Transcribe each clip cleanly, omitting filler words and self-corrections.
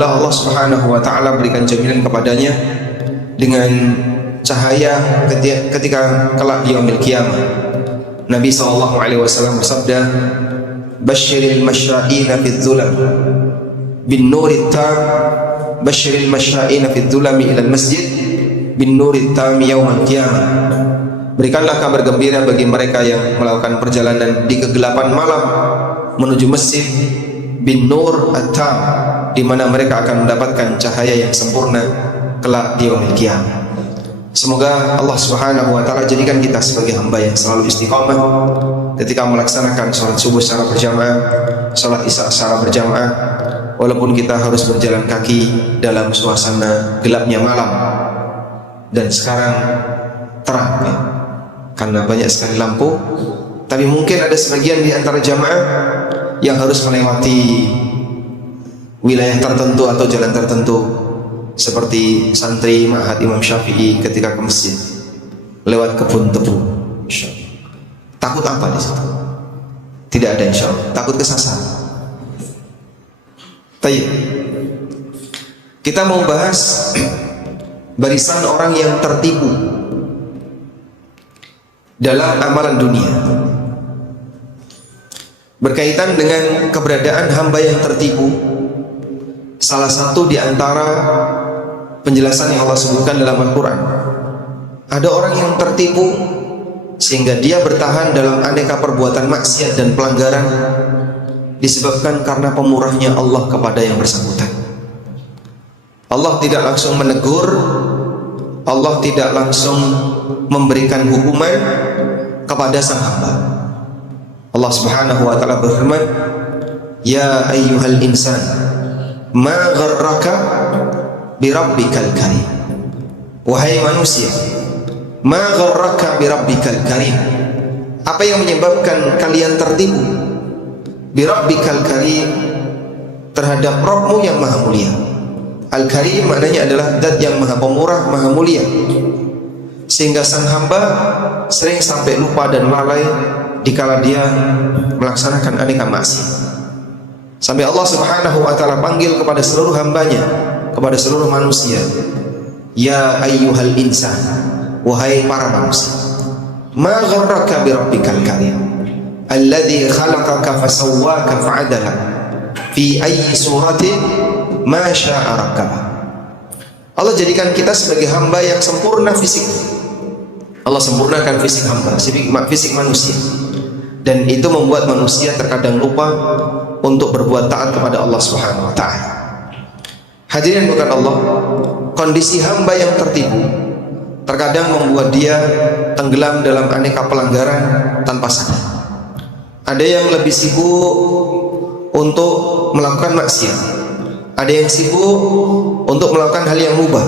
adalah Allah Subhanahu wa taala berikan jaminan kepadanya dengan cahaya ketika kelak di yaumil qiyamah. Nabi sallallahu alaihi wasallam bersabda, "Basyiril masya'ina fid dhulam bin nurit tam, basyiril masya'ina fid dhulami ilal masjid bin nurit tam yaumil qiyamah." Berikanlah kabar gembira bagi mereka yang melakukan perjalanan di kegelapan malam menuju masjid bin nur at-tam, di mana mereka akan mendapatkan cahaya yang sempurna kelak di yaumil qiyamah. Semoga Allah Subhanahu wa taala jadikan kita sebagai hamba yang selalu istiqamah ketika melaksanakan sholat subuh secara berjamaah, sholat isya secara berjamaah, walaupun kita harus berjalan kaki dalam suasana gelapnya malam. Dan sekarang terang ya, karena banyak sekali lampu, tapi mungkin ada sebagian di antara jamaah yang harus melewati wilayah tertentu atau jalan tertentu, seperti santri Ma'had Imam Syafi'i ketika ke masjid lewat kebun tebu. Takut apa di situ? Tidak ada, insya Allah. Takut kesasar. Baik. Kita mau bahas barisan orang yang tertipu dalam amalan dunia, berkaitan dengan keberadaan hamba yang tertipu. Salah satu di antara penjelasan yang Allah sebutkan dalam Al-Quran, ada orang yang tertipu sehingga dia bertahan dalam aneka perbuatan maksiat dan pelanggaran disebabkan karena pemurahnya Allah kepada yang bersangkutan. Allah tidak langsung menegur, Allah tidak langsung memberikan hukuman kepada sang hamba. Allah Subhanahu wa taala berfirman, "Ya ayyuhal insan, ma gharraka birabbikal karim." Wahai manusia, ma gharraka birabbikal karim, apa yang menyebabkan kalian tertipu birabbikal karim, terhadap Rabbmu yang maha mulia. Al-Karim maknanya adalah zat yang maha pemurah, maha mulia, sehingga sang hamba sering sampai lupa dan lalai dikala dia melaksanakan aneka maksiat, sampai Allah Subhanahu wa taala panggil kepada seluruh hambanya, kepada seluruh manusia, "Ya ayyuhal insan," wahai para manusia, "ma gharraka bi rabbikal karim alladzi khalaqaka fasawwaka fa'adala fi ayyi suratin ma syaa rakkaba." Allah jadikan kita sebagai hamba yang sempurna fisik. Allah sempurnakan fisik hamba, fisik manusia, dan itu membuat manusia terkadang lupa untuk berbuat taat kepada Allah Subhanahu wa taala. Hadirin bukan Allah, kondisi hamba yang tertipu terkadang membuat dia tenggelam dalam aneka pelanggaran tanpa sadar. Ada yang lebih sibuk untuk melakukan maksiat, ada yang sibuk untuk melakukan hal yang mubah,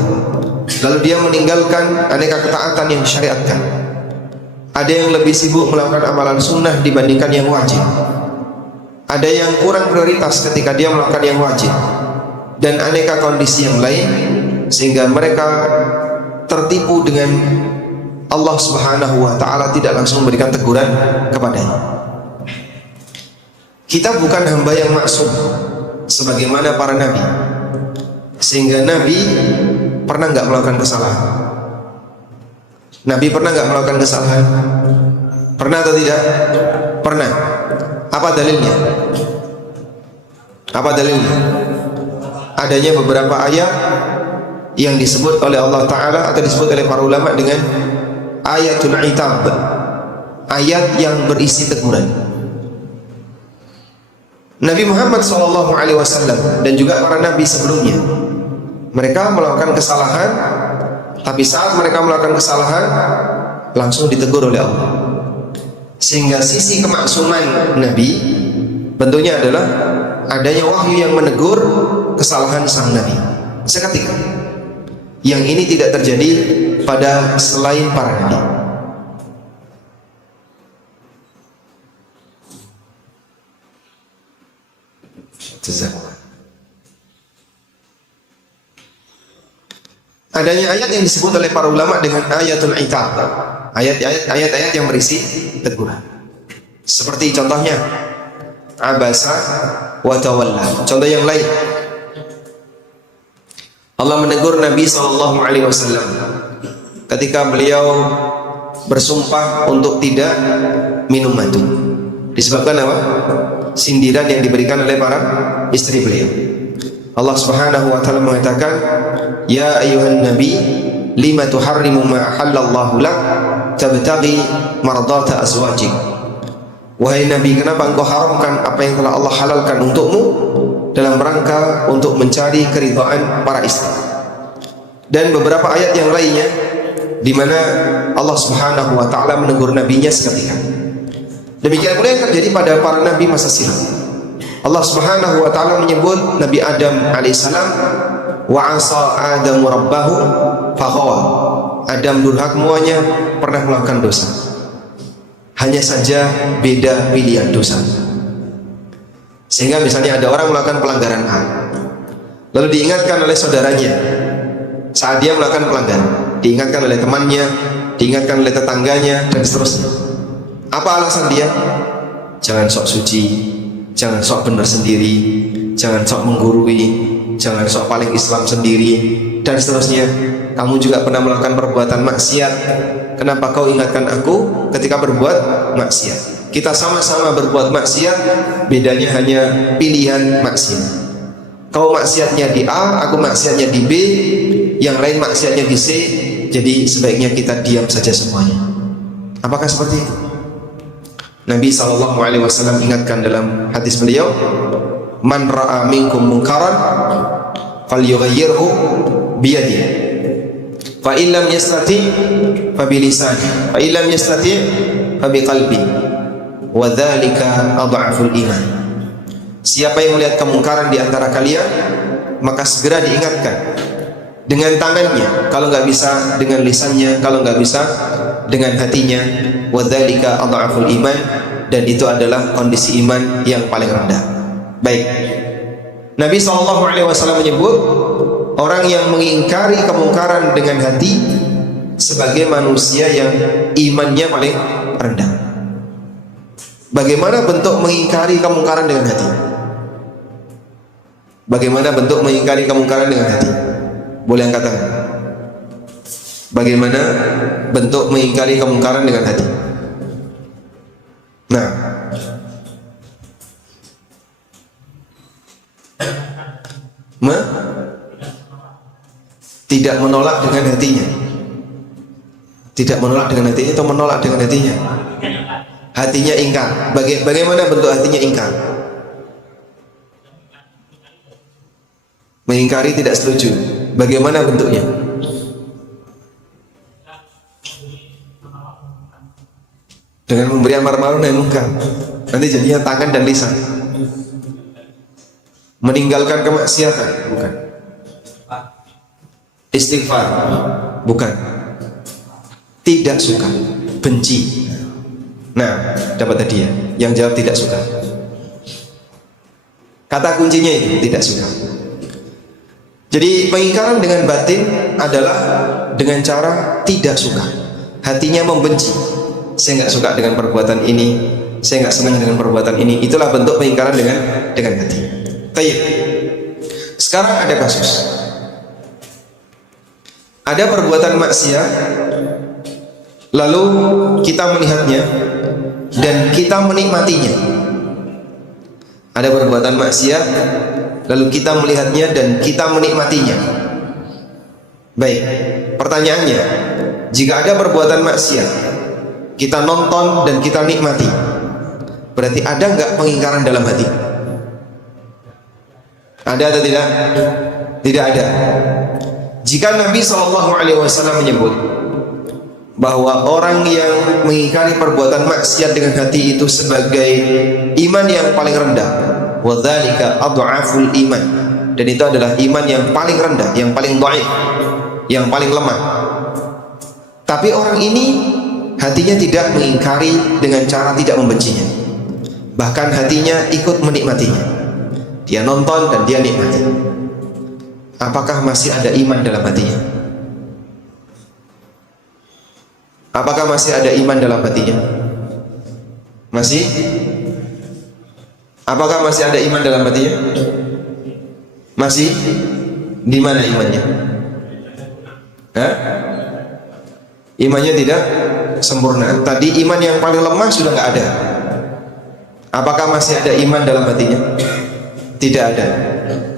lalu dia meninggalkan aneka ketaatan yang disyariatkan. Ada yang lebih sibuk melakukan amalan sunnah dibandingkan yang wajib. Ada yang kurang prioritas ketika dia melakukan yang wajib, dan aneka kondisi yang lain, sehingga mereka tertipu dengan Allah Subhanahu wa taala tidak langsung memberikan teguran kepadanya. Kita bukan hamba yang maksum sebagaimana para nabi, sehingga nabi pernah nggak melakukan kesalahan? Nabi pernah nggak melakukan kesalahan? Pernah atau tidak? Pernah. Apa dalilnya? Apa dalilnya? Adanya beberapa ayat yang disebut oleh Allah Ta'ala atau disebut oleh para ulama dengan ayatul itab, ayat yang berisi teguran. Nabi Muhammad SAW dan juga para nabi sebelumnya, mereka melakukan kesalahan, tapi saat mereka melakukan kesalahan langsung ditegur oleh Allah, sehingga sisi kemaksuman Nabi bentuknya adalah adanya wahyu yang menegur kesalahan sang Nabi seketika. Yang ini tidak terjadi pada selain para nabi. Adanya ayat yang disebut oleh para ulama dengan ayatul itab, ayat-ayat yang berisi teguran. Seperti contohnya abasa wa tawalla. Contoh yang lain, Allah menegur Nabi SAW ketika beliau bersumpah untuk tidak minum madu. Disebabkan apa? Sindiran yang diberikan oleh para istri beliau. Allah Subhanahu wa taala mengatakan, "Ya ayyuhan nabi, lima tuharrimu ma ahallallahu lak tabtaghi mardata azwajik." Wahai Nabi, kenapa engkau haramkan apa yang telah Allah halalkan untukmu dalam rangka untuk mencari keridhaan para istri. Dan beberapa ayat yang lainnya di mana Allah Subhanahu wa taala menegur nabinya seketika. Demikian pula yang terjadi pada para nabi masa silam. Allah Subhanahu wa taala menyebut Nabi Adam alaihissalam, wa asa Adam rabbahu faghawa. Adam durhaka semuanya, pernah melakukan dosa. Hanya saja beda pilihan dosa. Sehingga misalnya ada orang melakukan pelanggaran A, lalu diingatkan oleh saudaranya saat dia melakukan pelanggaran, diingatkan oleh temannya, diingatkan oleh tetangganya, dan seterusnya. Apa alasan dia? Jangan sok suci, jangan sok benar sendiri, jangan sok menggurui, jangan sok paling Islam sendiri, dan seterusnya. Kamu juga pernah melakukan perbuatan maksiat, kenapa kau ingatkan aku ketika berbuat maksiat? Kita sama-sama berbuat maksiat, bedanya hanya pilihan maksiat. Kau maksiatnya di A, aku maksiatnya di B, yang lain maksiatnya di C. Jadi sebaiknya kita diam saja semuanya. Apakah seperti itu? Nabi SAW ingatkan dalam hadis beliau, "Man ra'a minkum munkaran falyughayyirhu biyadihi, fa illam yastati fa bilisani, fa illam yastati fa biqalbi, wa dzalika adhaful iman." Siapa yang melihat kemungkaran di antara kalian, maka segera diingatkan dengan tangannya, kalau nggak bisa dengan lisannya, kalau nggak bisa dengan hatinya. Wa dzalika adhaful iman, dan itu adalah kondisi iman yang paling rendah. Baik, Nabi SAW menyebut orang yang mengingkari kemungkaran dengan hati sebagai manusia yang imannya paling rendah. Bagaimana bentuk mengingkari kemungkaran dengan hati? Bagaimana bentuk mengingkari kemungkaran dengan hati? Boleh angkat tangan. Bagaimana bentuk mengingkari kemungkaran dengan hati? Nah, tidak menolak dengan hatinya. Tidak menolak dengan hatinya atau menolak dengan hatinya? Hatinya ingkar. Bagaimana bentuk hatinya ingkar? Mengingkari, tidak setuju. Bagaimana bentuknya? Dengan memberi amar ma'ruf nahi munkar. Nanti jadinya tangan dan lisan. Meninggalkan kemaksiatan, bukan. Istighfar, bukan. Tidak suka, benci. Nah, dapat hadiah. Yang jawab tidak suka. Kata kuncinya itu tidak suka. Jadi pengingkaran dengan batin adalah dengan cara tidak suka. Hatinya membenci. Saya nggak suka dengan perbuatan ini, saya nggak senang dengan perbuatan ini. Itulah bentuk pengingkaran dengan hati. Baik. Sekarang ada kasus. Ada perbuatan maksiat, lalu kita melihatnya dan kita menikmatinya. Ada perbuatan maksiat, lalu kita melihatnya dan kita menikmatinya. Baik, pertanyaannya, jika ada perbuatan maksiat, kita nonton dan kita nikmati, berarti ada nggak pengingkaran dalam hati? Ada atau tidak? Tidak ada. Jika Nabi SAW menyebut bahwa orang yang mengingkari perbuatan maksiat dengan hati itu sebagai iman yang paling rendah, wa dzalika adhaful iman, dan itu adalah iman yang paling rendah, yang paling dhaif, yang paling lemah. Tapi orang ini hatinya tidak mengingkari dengan cara tidak membencinya, bahkan hatinya ikut menikmatinya. Dia nonton dan dia nikmati. Apakah masih ada iman dalam hatinya? Apakah masih ada iman dalam hatinya? Masih? Apakah masih ada iman dalam hatinya? Masih? Di mana imannya? Hah? Imannya tidak sempurna. Tadi iman yang paling lemah sudah nggak ada. Apakah masih ada iman dalam hatinya? Tidak ada.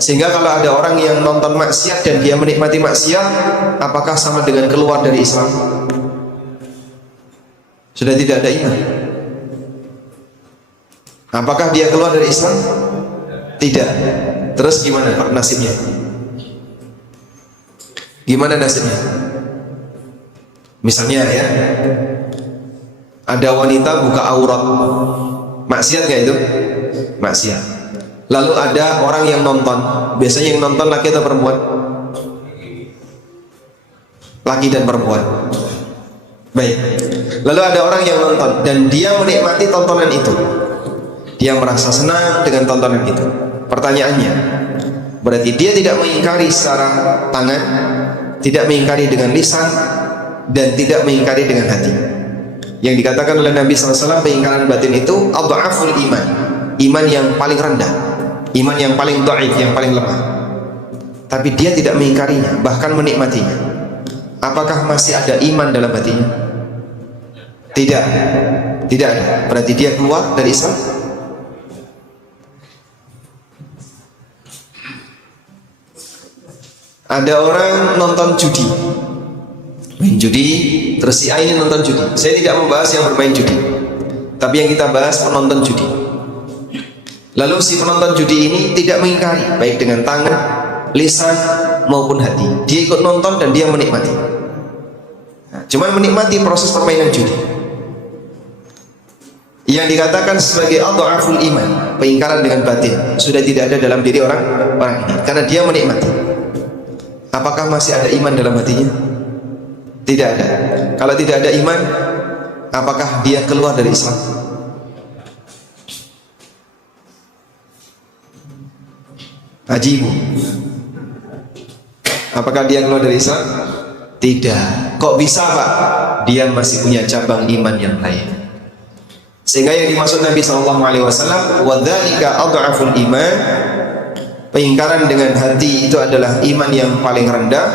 Sehingga kalau ada orang yang nonton maksiat dan dia menikmati maksiat, apakah sama dengan keluar dari Islam? Sudah tidak ada iman. Apakah dia keluar dari Islam? Tidak. Terus gimana Pak nasibnya? Gimana nasibnya? Misalnya ya, ada wanita buka aurat, maksiat nggak itu? Maksiat. Lalu ada orang yang nonton. Biasanya yang nonton laki atau perempuan? Laki dan perempuan. Baik. Lalu ada orang yang nonton dan dia menikmati tontonan itu. Dia merasa senang dengan tontonan itu. Pertanyaannya, berarti dia tidak mengingkari secara tangan, tidak mengingkari dengan lisan, dan tidak mengingkari dengan hati. Yang dikatakan oleh Nabi SAW, pengingkaran batin itu adhaful iman, iman yang paling rendah, iman yang paling dhaif, yang paling lemah. Tapi dia tidak mengingkarinya, bahkan menikmatinya. Apakah masih ada iman dalam hatinya? Tidak, tidak ada. Berarti dia keluar dari Islam. Ada orang nonton judi, main judi, terus si A ini nonton judi. Saya tidak membahas yang bermain judi, tapi yang kita bahas penonton judi. Lalu si penonton judi ini tidak mengingkari, baik dengan tangan, lisan maupun hati. Dia ikut nonton dan dia menikmati. Nah, cuman menikmati proses permainan judi. Yang dikatakan sebagai adhaful iman, pengingkaran dengan batin, sudah tidak ada dalam diri orang ini, karena dia menikmati. Apakah masih ada iman dalam hatinya? Tidak ada. Kalau tidak ada iman, apakah dia keluar dari Islam? Ajibu. Apakah dia keluar dari Islam? Tidak. Kok bisa Pak? Dia masih punya cabang iman yang lain. Sehingga yang dimaksud Nabi SAW, wadzalika adhaful iman, pengingkaran dengan hati itu adalah iman yang paling rendah.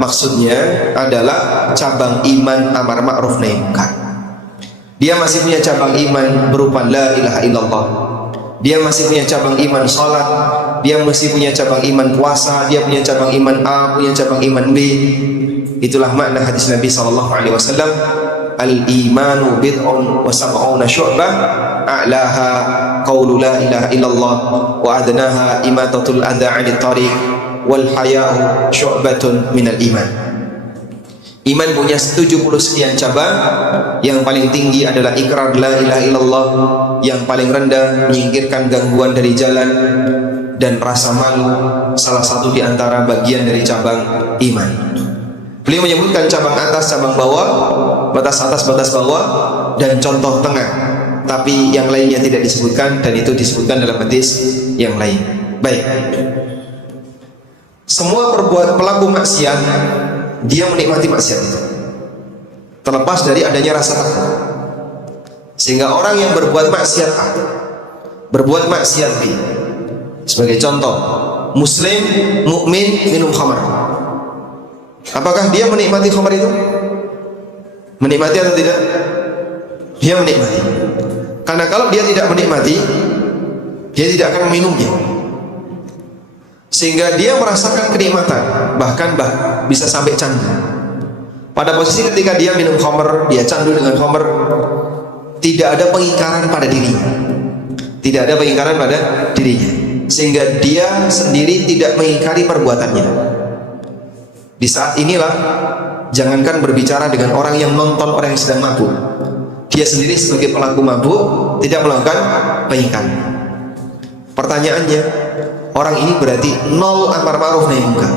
Maksudnya adalah cabang iman amar ma'ruf nahi munkar. Dia masih punya cabang iman berupa la ilaha illallah. Dia masih punya cabang iman salat. Dia masih punya cabang iman puasa. Dia punya cabang iman A, punya cabang iman B. Itulah makna hadis Nabi SAW. Al-imanu bid'un wa sab'una syu'bah, a'laha qawlu la ilaha illallah wa adnaha imatatul adha 'anit tariq wal haya'u syu'batun minal iman. Iman punya 70 sekian cabang. Yang paling tinggi adalah ikrar la ilaha illallah, yang paling rendah menyingkirkan gangguan dari jalan, dan rasa malu salah satu di antara bagian dari cabang iman. Beliau menyebutkan cabang atas, cabang bawah, batas atas, batas bawah, dan contoh tengah. Tapi yang lainnya tidak disebutkan, dan itu disebutkan dalam hadis yang lain. Baik. Semua pelaku maksiat, dia menikmati maksiat itu, terlepas dari adanya rasa takut. Sehingga orang yang berbuat maksiat A, berbuat maksiat B. Sebagai contoh, Muslim, mukmin minum khamar. Apakah dia menikmati khamar itu? Menikmati atau tidak? Dia menikmati. Karena kalau dia tidak menikmati, dia tidak akan meminumnya. Sehingga dia merasakan kenikmatan, bahkan bisa sampai candu. Pada posisi ketika dia minum khamar, dia candu dengan khamar, tidak ada pengingkaran pada dirinya. Tidak ada pengingkaran pada dirinya. Sehingga dia sendiri tidak mengingkari perbuatannya. Di saat inilah, jangankan berbicara dengan orang yang nonton orang yang sedang mabuk, dia sendiri sebagai pelaku mabuk tidak melakukan pengingkaran. Pertanyaannya, orang ini berarti nol amar ma'ruf nahi munkar,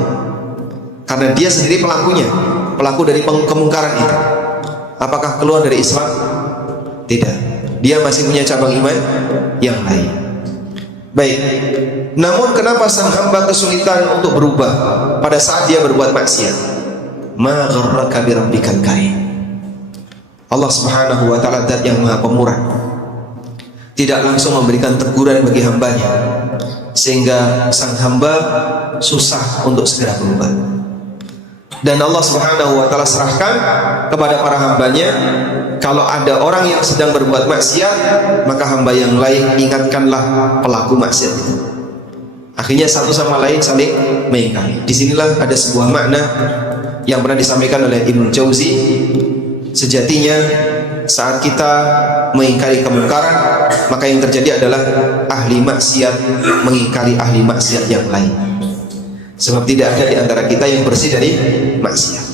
karena dia sendiri pelakunya, pelaku dari kemungkaran itu. Apakah keluar dari Islam? Tidak. Dia masih punya cabang iman yang lain. Baik. Namun kenapa sang hamba kesulitan untuk berubah pada saat dia berbuat maksiat? Ma gharraka bi rabbikal karim. Allah Subhanahu wa taala zat yang Maha Pemurah, tidak langsung memberikan teguran bagi hambanya, sehingga sang hamba susah untuk segera berubah. Dan Allah Subhanahu wa taala serahkan kepada para hambanya, kalau ada orang yang sedang berbuat maksiat, maka hamba yang lain ingatkanlah pelaku maksiat itu. Akhirnya satu sama lain saling mengingkari. Disinilah ada sebuah makna yang pernah disampaikan oleh Ibnu Jauzi. Sejatinya saat kita mengingkari kemungkaran, maka yang terjadi adalah ahli maksiat mengingkari ahli maksiat yang lain. Sebab tidak ada di antara kita yang bersih dari maksiat.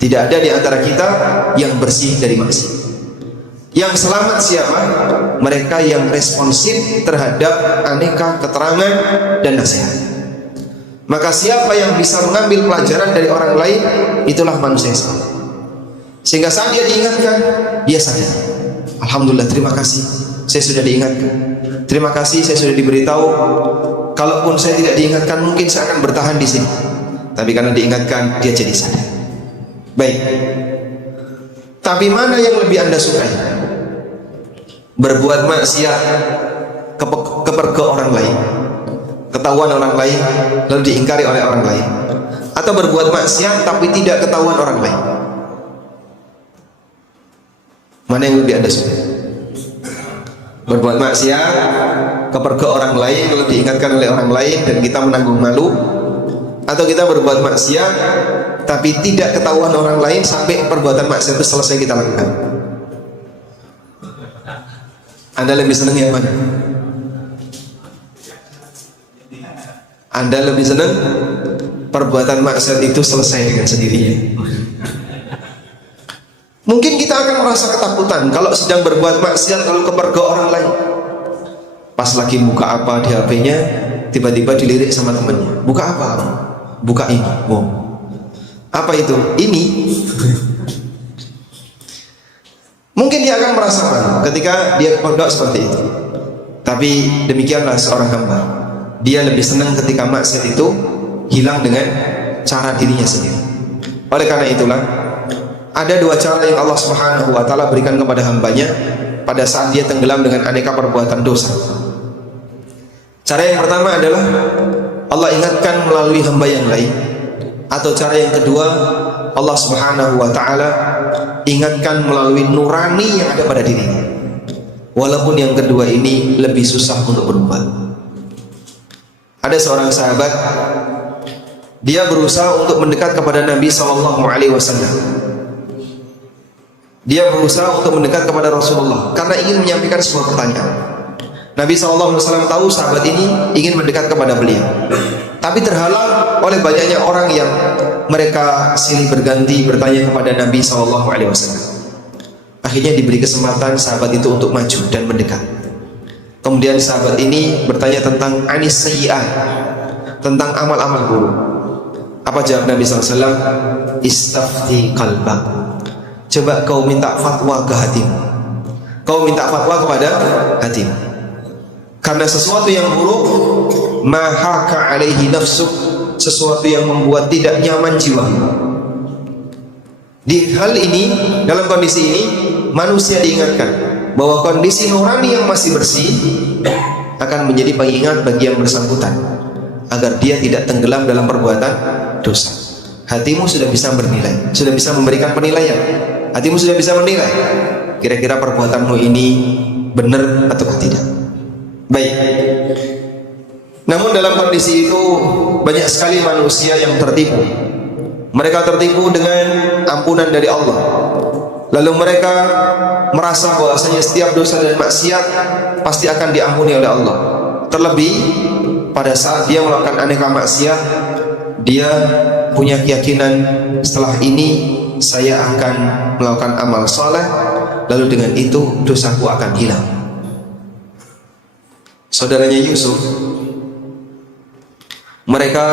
Tidak ada di antara kita yang bersih dari maksiat. Yang selamat siapa? Mereka yang responsif terhadap aneka keterangan dan nasihat. Maka siapa yang bisa mengambil pelajaran dari orang lain, itulah manusia yang selamat. Sehingga saat dia diingatkan, dia sadar, alhamdulillah, terima kasih, saya sudah diingatkan. Terima kasih, saya sudah diberitahu. Kalaupun saya tidak diingatkan, mungkin saya akan bertahan di sini. Tapi karena diingatkan, dia jadi sadar. Baik. Tapi mana yang lebih Anda sukai? Berbuat maksiat kepergok orang lain, ketahuan orang lain, lalu diingkari oleh orang lain, atau berbuat maksiat tapi tidak ketahuan orang lain? Mana yang lebih Anda suka? Berbuat maksiat kepergok orang lain lalu diingatkan oleh orang lain dan kita menanggung malu, atau kita berbuat maksiat tapi tidak ketahuan orang lain sampai perbuatan maksiat itu selesai kita lakukan? Anda lebih senang yang mana? Anda lebih senang perbuatan maksiat itu selesai dengan sendirinya? Mungkin kita akan merasa ketakutan kalau sedang berbuat maksiat lalu kepergok orang lain. Pas lagi buka apa di HP-nya, tiba-tiba dilirik sama temannya. Buka apa? Buka ini. Wow. Apa itu? Ini. Mungkin dia akan merasa malu ketika dia kepergok seperti itu. Tapi demikianlah seorang hamba. Dia lebih senang ketika maksiat itu hilang dengan cara dirinya sendiri. Oleh karena itulah, ada dua cara yang Allah Subhanahu wa taala berikan kepada hambanya pada saat dia tenggelam dengan aneka perbuatan dosa. Cara yang pertama adalah Allah ingatkan melalui hamba yang lain, atau cara yang kedua Allah Subhanahu wa taala ingatkan melalui nurani yang ada pada dirinya. Walaupun yang kedua ini lebih susah untuk berubah. Ada seorang sahabat, dia berusaha untuk mendekat kepada Nabi SAW. Dia berusaha untuk mendekat kepada Rasulullah karena ingin menyampaikan sebuah pertanyaan. Nabi SAW tahu sahabat ini ingin mendekat kepada beliau, tapi terhalang oleh banyaknya orang yang mereka silih berganti bertanya kepada Nabi SAW. Akhirnya diberi kesempatan sahabat itu untuk maju dan mendekat. Kemudian sahabat ini bertanya tentang anis sayyi'at, tentang amal-amal buruk. Apa jawab Nabi SAW? Istafti qalbak. Coba kau minta fatwa ke hatimu. Kau minta fatwa kepada hatimu. Karena sesuatu yang buruk, mahaka alaihi nafsuk, sesuatu yang membuat tidak nyaman jiwa. Di hal ini, dalam kondisi ini, manusia diingatkan bahwa kondisi nurani yang masih bersih akan menjadi pengingat bagi yang bersangkutan agar dia tidak tenggelam dalam perbuatan dosa. Hatimu sudah bisa bernilai, sudah bisa memberikan penilaian. Hatimu sudah bisa menilai kira-kira perbuatanmu ini benar atau tidak. Baik. Namun dalam kondisi itu banyak sekali manusia yang tertipu. Mereka tertipu dengan ampunan dari Allah. Lalu mereka merasa bahwasanya setiap dosa dan maksiat pasti akan diampuni oleh Allah. Terlebih pada saat dia melakukan aneka maksiat, dia punya keyakinan setelah ini saya akan melakukan amal soleh, lalu dengan itu dosaku akan hilang. Saudaranya Yusuf, mereka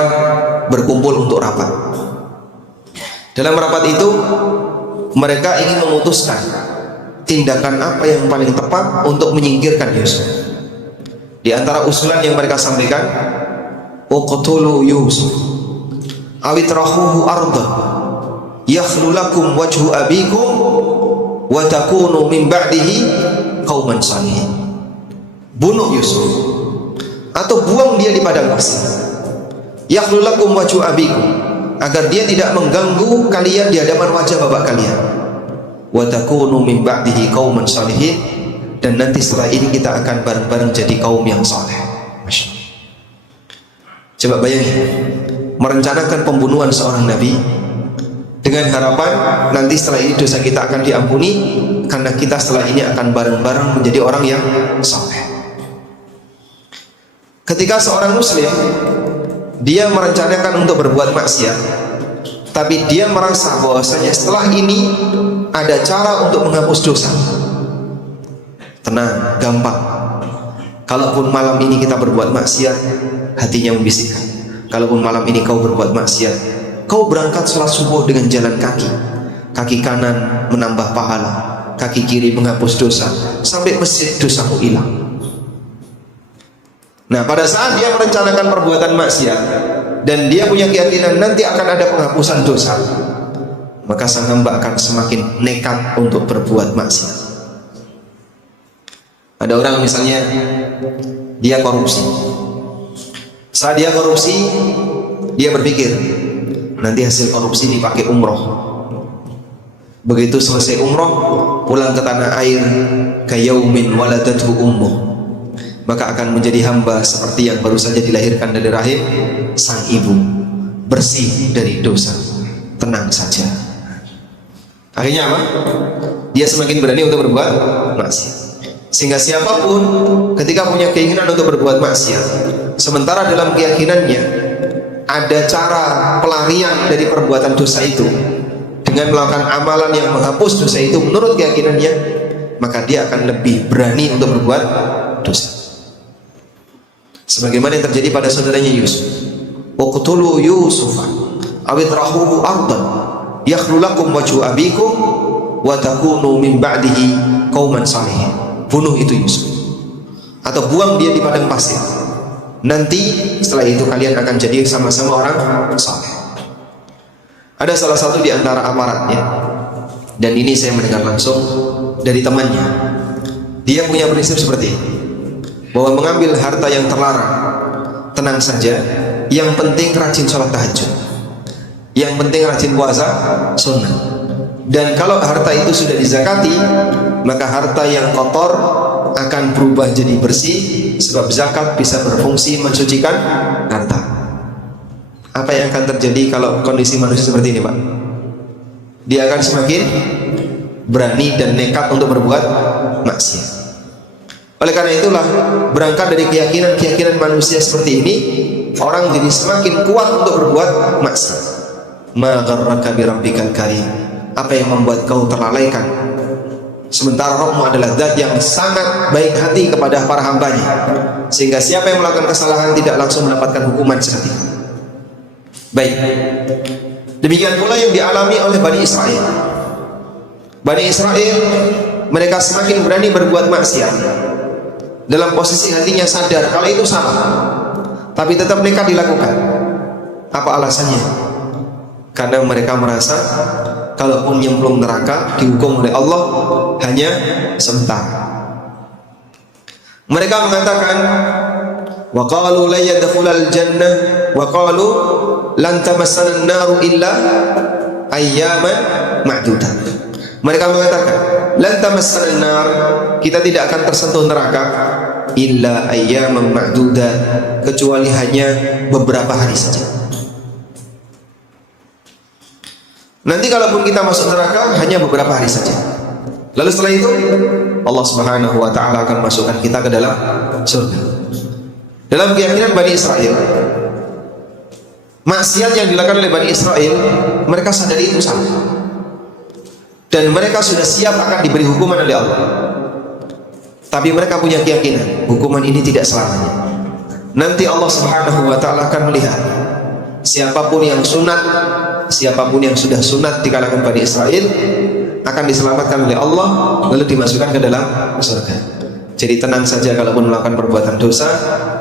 berkumpul untuk rapat. Dalam rapat itu mereka ingin memutuskan tindakan apa yang paling tepat untuk menyingkirkan Yusuf. Di antara usulan yang mereka sampaikan, uqtulu Yusuf awitrahuhu arda yakhlu lakum wajhu abikum wa takunu min ba'dihi qauman salihin. Bunuh Yusuf atau buang dia di padang pasir. Yakhlul lakum wajhu abikum, agar dia tidak mengganggu kalian di hadapan wajah bapak kalian. Wa takunu min ba'dihi qauman shalihin, dan nanti setelah ini kita akan bareng-bareng jadi kaum yang saleh. Masya Allah. Coba bayangin, merencanakan pembunuhan seorang nabi dengan harapan nanti setelah ini dosa kita akan diampuni karena kita setelah ini akan bareng-bareng menjadi orang yang saleh. Ketika seorang muslim dia merencanakan untuk berbuat maksiat, tapi dia merasa bahwasanya setelah ini ada cara untuk menghapus dosa, tenang, gampang. Kalaupun malam ini kita berbuat maksiat, hatinya membisikkan, kalaupun malam ini kau berbuat maksiat, kau berangkat sholat subuh dengan jalan kaki, kaki kanan menambah pahala, kaki kiri menghapus dosa, sampai masjid dosamu hilang. Nah, pada saat dia merencanakan perbuatan maksiat dan dia punya keyakinan nanti akan ada penghapusan dosa, maka sang hamba akan semakin nekat untuk berbuat maksiat. Ada orang misalnya dia korupsi. Saat dia korupsi, dia berpikir nanti hasil korupsi dipakai umroh. Begitu selesai umroh, pulang ke tanah air kayaumin waladathu ummuh, maka akan menjadi hamba seperti yang baru saja dilahirkan dari rahim sang ibu, bersih dari dosa, tenang saja. Akhirnya apa? Dia semakin berani untuk berbuat maksiat. Sehingga siapapun ketika punya keinginan untuk berbuat maksiat, sementara dalam keyakinannya ada cara pelarian dari perbuatan dosa itu dengan melakukan amalan yang menghapus dosa itu menurut keyakinannya, maka dia akan lebih berani untuk berbuat dosa. Sebagaimana yang terjadi pada saudaranya Yusuf. Uqtulu Yusufa awitrahuhu ardan yakhlu lakum wajhu abikum wa takunu min ba'dihi qauman salihin. Bunuh itu Yusuf atau buang dia di padang pasir. Nanti setelah itu kalian akan jadi sama-sama orang saleh. Ada salah satu di antara aparatnya, dan ini saya mendengar langsung dari temannya. Dia punya prinsip seperti ini, bahwa mengambil harta yang terlarang, tenang saja, yang penting rajin sholat tahajud, yang penting rajin puasa sunnah. Dan kalau harta itu sudah dizakati, maka harta yang kotor akan berubah jadi bersih, sebab zakat bisa berfungsi mensucikan harta. Apa yang akan terjadi kalau kondisi manusia seperti ini, Pak? Dia akan semakin berani dan nekat untuk berbuat maksiat. Oleh karena itulah, berangkat dari keyakinan manusia seperti ini, orang jadi semakin kuat untuk berbuat maksiat. Ma gharraka bi rabbikal karim. Apa yang membuat kau terlalaikan? Sementara Rabbmu adalah zat yang sangat baik hati kepada para hambanya, sehingga siapa yang melakukan kesalahan tidak langsung mendapatkan hukuman seperti itu. Baik, demikian pula yang dialami oleh Bani Israel. Bani Israel, mereka semakin berani berbuat maksiat dalam posisi hatinya sadar kalau itu salah, tapi tetap nekat dilakukan. Apa alasannya? Karena mereka merasa kalaupun nyemplung neraka dihukum oleh Allah hanya sebentar. Mereka mengatakan wa qalu la yadkhulul jannah wa qalu lan tamassana an-naru illa ayyaman ma'dudah. Mereka mengatakan lan tamassana an-nar, kita tidak akan tersentuh neraka illa ayyaman ma'dudah, kecuali hanya beberapa hari saja. Nanti kalaupun kita masuk neraka hanya beberapa hari saja. Lalu setelah itu Allah Subhanahu wa taala akan masukkan kita ke dalam surga. Dalam keyakinan Bani Israel, maksiat yang dilakukan oleh Bani Israel, mereka sadari itu salah, dan mereka sudah siap akan diberi hukuman oleh Allah. Tapi mereka punya keyakinan hukuman ini tidak selamanya. Nanti Allah Subhanahu wa taala akan melihat siapapun yang sunat, siapapun yang sudah sunat di kalangan Bani Israel akan diselamatkan oleh Allah lalu dimasukkan ke dalam surga. Jadi tenang saja kalaupun melakukan perbuatan dosa,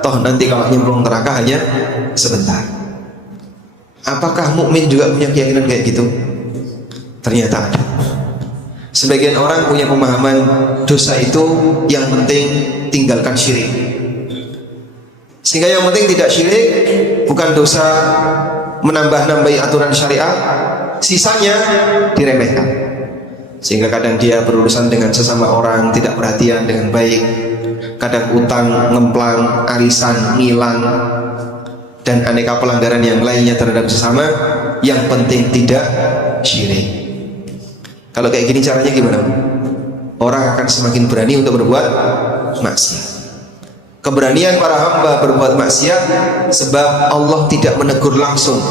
toh nanti kalau nyemplung neraka hanya sebentar. Apakah mukmin juga punya keyakinan kayak gitu? Ternyata ada. Sebagian orang punya pemahaman dosa itu yang penting tinggalkan syirik. Sehingga yang penting tidak syirik, bukan dosa menambah-nambahi aturan syariat, sisanya diremehkan. Sehingga kadang dia berurusan dengan sesama orang tidak perhatian dengan baik, kadang utang, ngemplang, arisan, ngilang, dan aneka pelanggaran yang lainnya terhadap sesama. Yang penting tidak syirik. Kalau kayak gini caranya gimana? Orang akan semakin berani untuk berbuat maksiat. Keberanian para hamba berbuat maksiat sebab Allah tidak menegur langsung,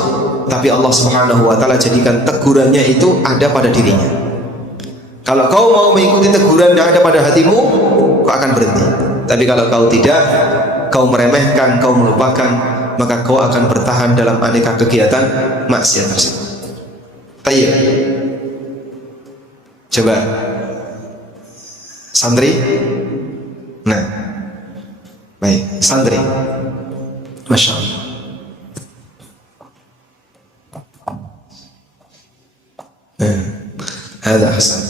tapi Allah Subhanahu wa ta'ala jadikan tegurannya itu ada pada dirinya. Kalau kau mau mengikuti teguran yang ada pada hatimu, kau akan berhenti. Tapi kalau kau tidak, kau meremehkan, kau melupakan, maka kau akan bertahan dalam aneka kegiatan maksiat tersebut. Tayyib. Coba santri. Nah, baik, santri. Masya Allah. Ada Hasan.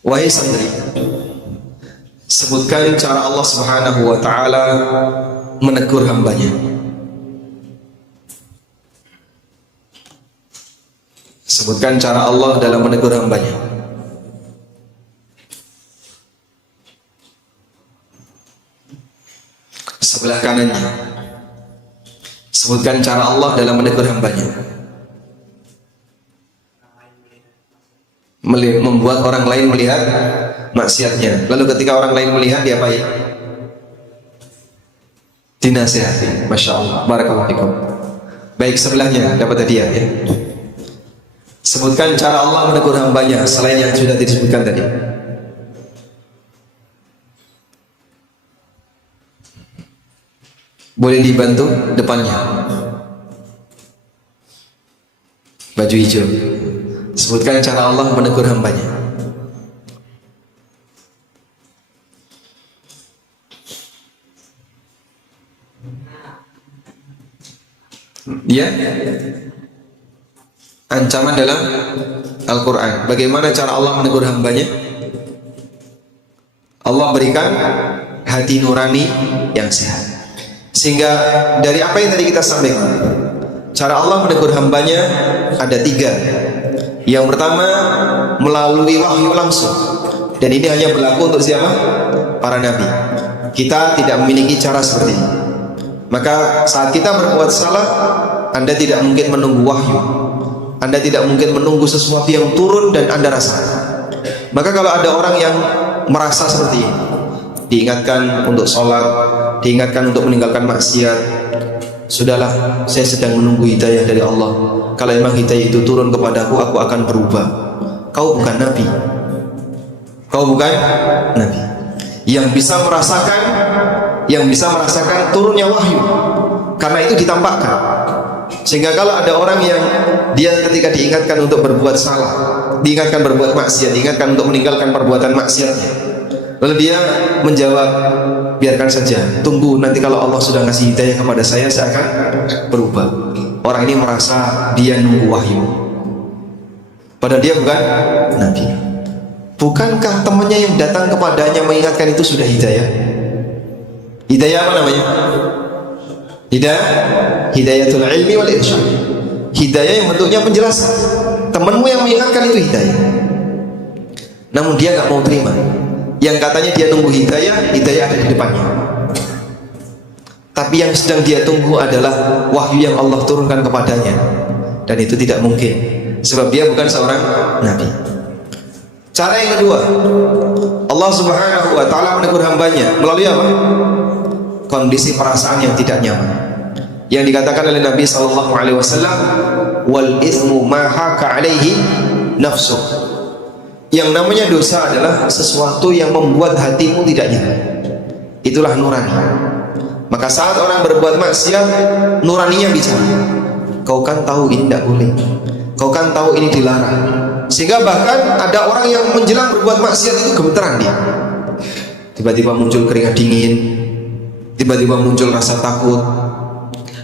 Wahai santri, sebutkan cara Allah Subhanahu wa ta'ala menegur hambanya. Sebutkan cara Allah dalam menegur hambanya. Sebelah kanannya, sebutkan cara Allah dalam menegur hambanya. Membuat orang lain melihat maksiatnya. Lalu ketika orang lain melihat, diapain? Dinasihati. Masya Allah. Barakallahu fikum. Baik, sebelahnya dapat hadiah ya. Sebutkan cara Allah menegur hambanya selain yang sudah disebutkan tadi. Boleh dibantu depannya. Baju hijau. Sebutkan cara Allah menegur hambanya. Ya, ancaman dalam Al-Quran. Bagaimana cara Allah menegur hambanya? Allah berikan hati nurani yang sehat. Sehingga dari apa yang tadi kita sampaikan, cara Allah menegur hambanya ada 3. Yang pertama, melalui wahyu langsung. Dan ini hanya berlaku untuk siapa? Para nabi. Kita tidak memiliki cara seperti ini. Maka saat kita berbuat salah, Anda tidak mungkin menunggu wahyu. Anda tidak mungkin menunggu sesuatu yang turun dan Anda rasakan. Maka kalau ada orang yang merasa seperti ini, diingatkan untuk sholat, diingatkan untuk meninggalkan maksiat, sudahlah, saya sedang menunggu hidayah dari Allah. Kalau memang hidayah itu turun kepadaku, aku akan berubah. Kau bukan nabi. Kau bukan nabi yang bisa merasakan turunnya wahyu. Karena itu ditampakkan. Sehingga kalau ada orang yang dia ketika diingatkan untuk berbuat salah, diingatkan berbuat maksiat, diingatkan untuk meninggalkan perbuatan maksiatnya, lalu dia menjawab, biarkan saja, tunggu nanti kalau Allah sudah ngasih hidayah kepada saya akan berubah. Orang ini merasa dia nunggu wahyu, padahal dia bukan nabi. Bukankah temannya yang datang kepadanya mengingatkan itu sudah hidayah? Hidayah apa namanya? Hidayatul ilmi wal irsyad. Hidayah yang bentuknya penjelasan. Temanmu yang mengingatkan itu hidayah, namun dia gak mau terima. Yang katanya dia tunggu hidayah, hidayah ada di depannya. Tapi yang sedang dia tunggu adalah wahyu yang Allah turunkan kepadanya. Dan itu tidak mungkin, sebab dia bukan seorang nabi. Cara yang kedua, Allah Subhanahu wa ta'ala menegur hambanya melalui apa? Kondisi perasaan yang tidak nyaman. Yang dikatakan oleh Nabi SAW, wal ithmu ma haka alaihi nafsu. Yang namanya dosa adalah sesuatu yang membuat hatimu tidak nyaman. Itulah nurani. Maka saat orang berbuat maksiat, nuraninya bicara, kau kan tahu ini tidak boleh, kau kan tahu ini dilarang. Sehingga bahkan ada orang yang menjelang berbuat maksiat itu gemeteran dia. Tiba-tiba muncul keringat dingin, tiba-tiba muncul rasa takut,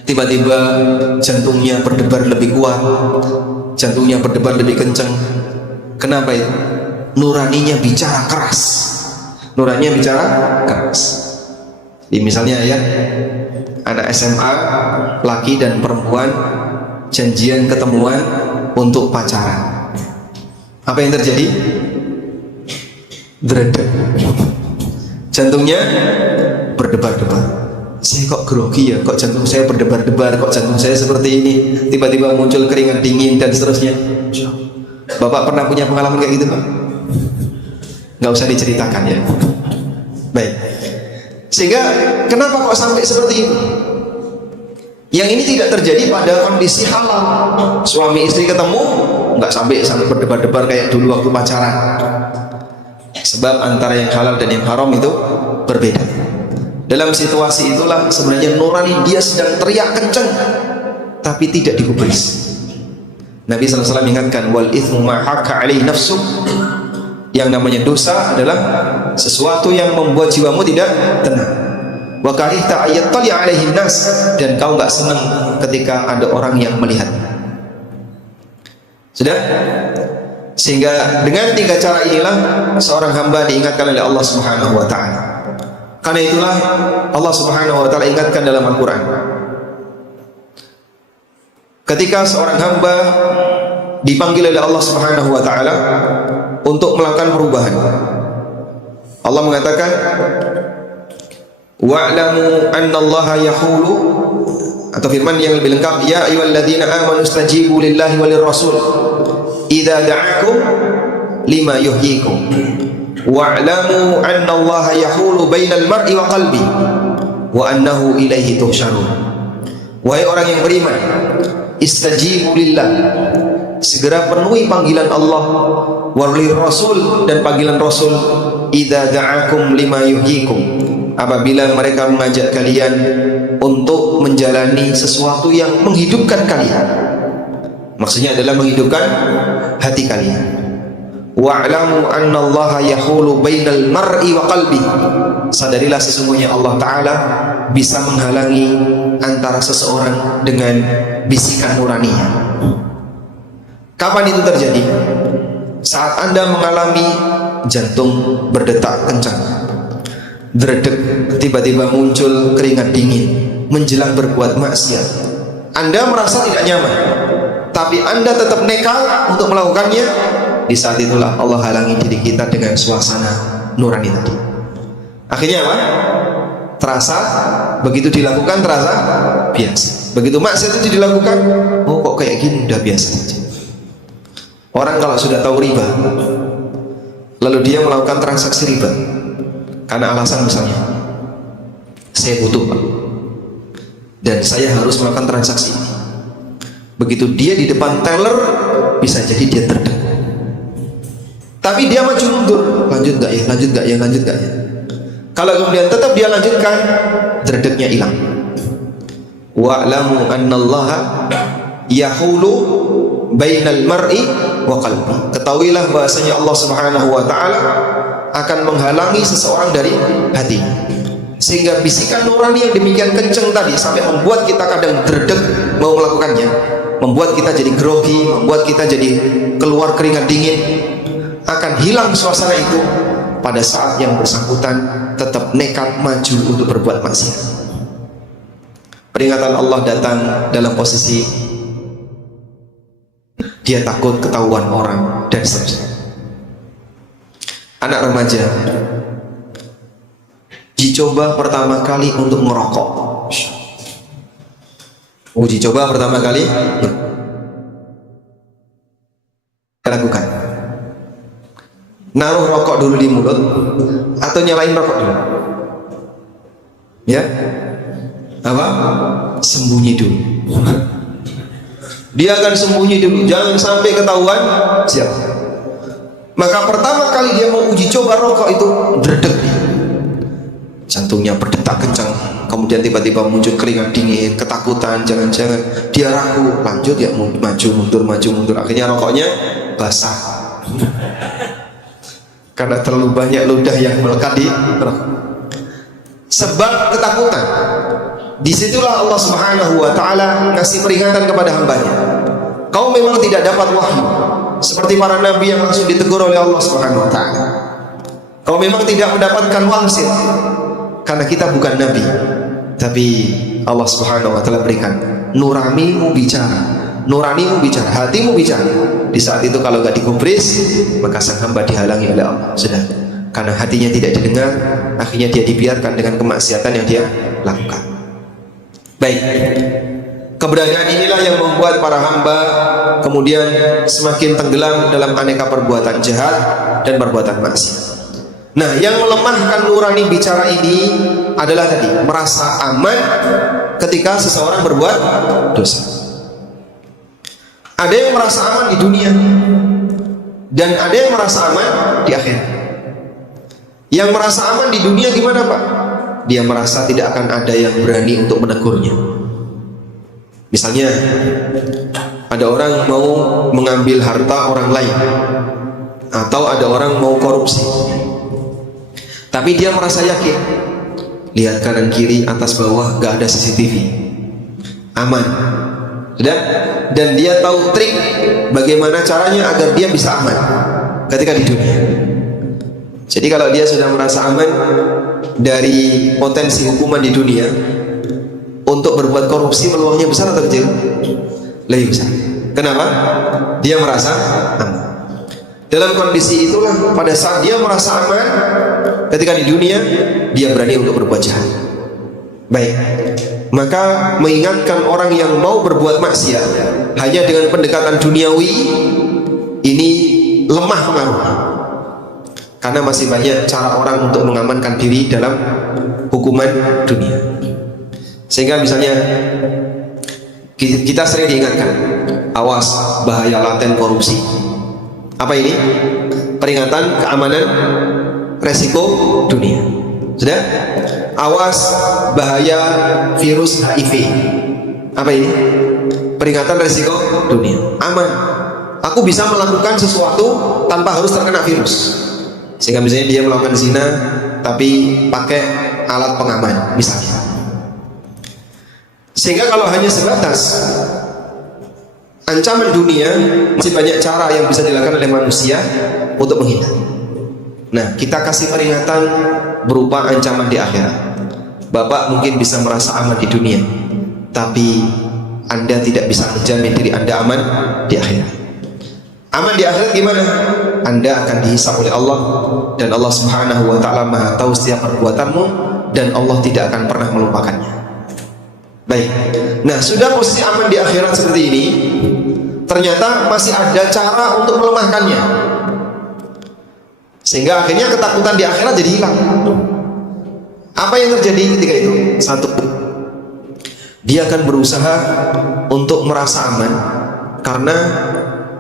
tiba-tiba jantungnya berdebar lebih kuat, jantungnya berdebar lebih kencang. Kenapa itu? Nuraninya bicara keras. Nuraninya bicara keras. Di misalnya ya, anak SMA laki dan perempuan janjian ketemuan untuk pacaran. Apa yang terjadi? Dredeg. Jantungnya berdebar-debar. Saya kok grogi ya, kok jantung saya berdebar-debar, kok jantung saya seperti ini, tiba-tiba muncul keringat dingin dan seterusnya. Bapak pernah punya pengalaman kayak gitu Pak? Nggak usah diceritakan ya. Baik. Sehingga kenapa kok sampai seperti itu? Yang ini tidak terjadi pada kondisi halal. Suami istri ketemu nggak sampai berdebar-debar kayak dulu waktu pacaran. Sebab antara yang halal dan yang haram itu berbeda. Dalam situasi itulah sebenarnya nurani dia sedang teriak kencang, tapi tidak digubris. Nabi SAW ingatkan, wal ithmu ma haka alaihi nafsu. Yang namanya dosa adalah sesuatu yang membuat jiwamu tidak tenang. Wa karihta ayattali alaihi nas, dan kau nggak senang ketika ada orang yang melihat. Sudah? Sehingga dengan 3 cara inilah seorang hamba diingatkan oleh Allah Subhanahu wa taala. Karena itulah Allah Subhanahu wa taala ingatkan dalam Al-Qur'an. Ketika seorang hamba dipanggil oleh Allah Subhanahu wa taala untuk melakukan perubahan, Allah mengatakan, wa'lamu annallaha yahulu, atau firman yang lebih lengkap, ya ayyuhalladzina amanu stajibu lillahi walir rasul idza da'akum lima yuhyikum wa'lamu annallaha yahulu bainal mar'i wa qalbi wa annahu ilaihi tuhsyarun. Wahai orang yang beriman, istajibu lillah, segera penuhi panggilan Allah, walir rasul, dan panggilan rasul, idza da'akum lima yuhyikum, apabila mereka mengajak kalian untuk menjalani sesuatu yang menghidupkan kalian. Maksudnya adalah menghidupkan hati kalian. Wa'lamu annallaha yahulu bainal mar'i wa qalbi, sadarilah sesungguhnya Allah Ta'ala bisa menghalangi antara seseorang dengan bisikan nuraninya. Kapan itu terjadi? Saat Anda mengalami jantung berdetak kencang, dredeg, tiba-tiba muncul keringat dingin menjelang berbuat maksiat. Anda merasa tidak nyaman, tapi Anda tetap nekat untuk melakukannya. Di saat itulah Allah halangi diri kita dengan suasana nurani tadi. Akhirnya apa? Terasa, begitu dilakukan terasa biasa. Begitu maksiat itu dilakukan, oh kok kayak gini, udah biasa saja. Orang kalau sudah tahu riba, lalu dia melakukan transaksi riba karena alasan misalnya, saya butuh Pak, dan saya harus melakukan transaksi ini. Begitu dia di depan teller, bisa jadi dia terdek. Tapi dia maju mundur, lanjut gak ya, lanjut gak ya, lanjut gak ya. Kalau kemudian tetap dia lanjutkan, dredegnya hilang. Wa'lamu annallaha yahulu bainal mar'i wa qalbi. Ketahuilah bahasanya Allah Subhanahu wa taala akan menghalangi seseorang dari hati. Sehingga bisikan nurani yang demikian kencang tadi sampai membuat kita kadang dredeg mau melakukannya, membuat kita jadi grogi, membuat kita jadi keluar keringat dingin, akan hilang suasana itu pada saat yang bersangkutan tetap nekat maju untuk berbuat maksiat. Peringatan Allah datang dalam posisi dia takut ketahuan orang dan seterusnya. Anak remaja dicoba pertama kali untuk merokok. Uji coba pertama kali lakukan. Naruh rokok dulu di mulut atau nyalain rokok dulu? Ya? Apa? Sembunyi dulu. Dia akan sembunyi dulu, jangan sampai ketahuan. Siap. Maka pertama kali dia mau uji coba rokok itu dredeg, jantungnya berdetak kencang, kemudian tiba-tiba muncul keringat dingin, ketakutan, jangan-jangan dia ragu, lanjut ya, maju mundur, akhirnya rokoknya basah karena terlalu banyak ludah yang melekat di rokok. Sebab ketakutan. Disitulah Allah Subhanahu wa taala ngasih peringatan kepada hambanya. Kau memang tidak dapat wahyu seperti para nabi yang langsung ditegur oleh Allah Subhanahu wa taala. Kau memang tidak mendapatkan wangsit. karena kita bukan nabi, tapi Allah Subhanahu wa taala berikan nuranimu bicara, nuranimu bicara, hatimu bicara. Di saat itu kalau gak digubris, maka sang hamba dihalangi oleh Allah. Sudah, karena hatinya tidak didengar, akhirnya dia dibiarkan dengan kemaksiatan yang dia lakukan. Baik, keberadaan inilah yang membuat para hamba kemudian semakin tenggelam dalam aneka perbuatan jahat dan perbuatan maksiat. Nah, yang melemahkan nurani bicara ini adalah tadi merasa aman ketika seseorang berbuat dosa. Ada yang merasa aman di dunia dan ada yang merasa aman di akhirat. Yang merasa aman di dunia gimana, Pak? Dia merasa tidak akan ada yang berani untuk menegurnya. Misalnya ada orang mau mengambil harta orang lain, atau ada orang mau korupsi, tapi dia merasa yakin, lihat kanan kiri atas bawah gak ada CCTV, aman. Dan dia tahu trik bagaimana caranya agar dia bisa aman ketika di dunia. Jadi kalau dia sudah merasa aman dari potensi hukuman di dunia, untuk berbuat korupsi peluangnya besar atau kecil? Lebih besar. Kenapa? Dia merasa aman. Dalam kondisi itulah, pada saat dia merasa aman ketika di dunia, dia berani untuk berbuat jahat. Baik, maka mengingatkan orang yang mau berbuat maksiat hanya dengan pendekatan duniawi ini lemah pengaruhnya, karena masih banyak cara orang untuk mengamankan diri dalam hukuman dunia. Sehingga misalnya kita sering diingatkan, awas bahaya laten korupsi. Apa ini? Peringatan keamanan resiko dunia. Sudah? Awas bahaya virus HIV. Apa ini? Peringatan resiko dunia. Aman, aku bisa melakukan sesuatu tanpa harus terkena virus. Sehingga misalnya dia melakukan zina tapi pakai alat pengaman misalnya. Sehingga kalau hanya sebatas ancaman dunia, masih banyak cara yang bisa dilakukan oleh manusia untuk menghindar. Nah, kita kasih peringatan berupa ancaman di akhirat. Bapak mungkin bisa merasa aman di dunia, tapi Anda tidak bisa menjamin diri Anda aman di akhirat. Aman di akhirat gimana? Anda akan dihisab oleh Allah, dan Allah Subhanahu wa taala Maha tahu setiap perbuatanmu, dan Allah tidak akan pernah melupakannya. Baik. Nah, sudah posisi aman di akhirat seperti ini, ternyata masih ada cara untuk melemahkannya, sehingga akhirnya ketakutan di akhirat jadi hilang. Apa yang terjadi ketika itu? Satu, dia akan berusaha untuk merasa aman karena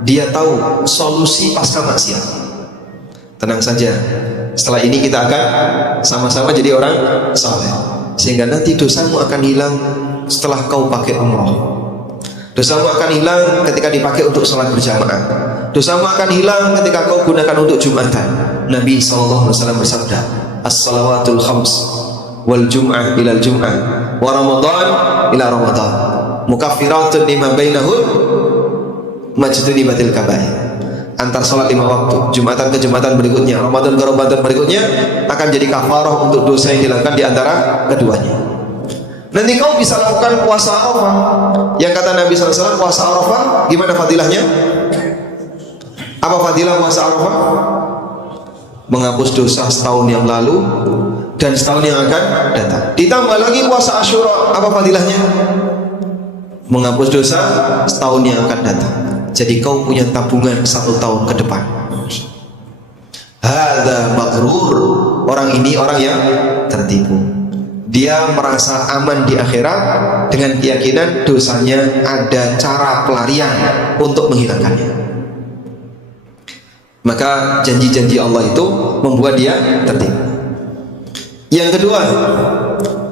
dia tahu solusi pasca maksiat. Tenang saja, setelah ini kita akan sama-sama jadi orang saleh, sehingga nanti dosamu akan hilang setelah kau pakai umroh. Dosamu akan hilang ketika dipakai untuk sholat berjamaah. Dosamu akan hilang ketika kau gunakan untuk Jumatan. Nabi SAW bersabda, as-salawatul khams wal jum'ah ilal jum'ah wa ramadan ila ramadan mukaffiratun lima bainahum majtunibatil kabair. Antar sholat 5 waktu, Jumatan ke Jumatan berikutnya, Ramadan ke Ramadan berikutnya, akan jadi kafarah untuk dosa yang dilakukan di antara keduanya. Nanti kau bisa lakukan puasa Arafah. Yang kata Nabi SAW, puasa Arafah gimana fadilahnya? Apa fadilah puasa Arafah? Menghapus dosa setahun yang lalu dan setahun yang akan datang. Ditambah lagi puasa Asyura, apa fadilahnya? Menghapus dosa setahun yang akan datang. Jadi kau punya tabungan 1 tahun ke depan. Hadza maghrur. Orang ini orang yang tertipu. Dia merasa aman di akhirat dengan keyakinan dosanya ada cara pelarian untuk menghilangkannya. Maka janji-janji Allah itu membuat dia tertipu. Yang kedua,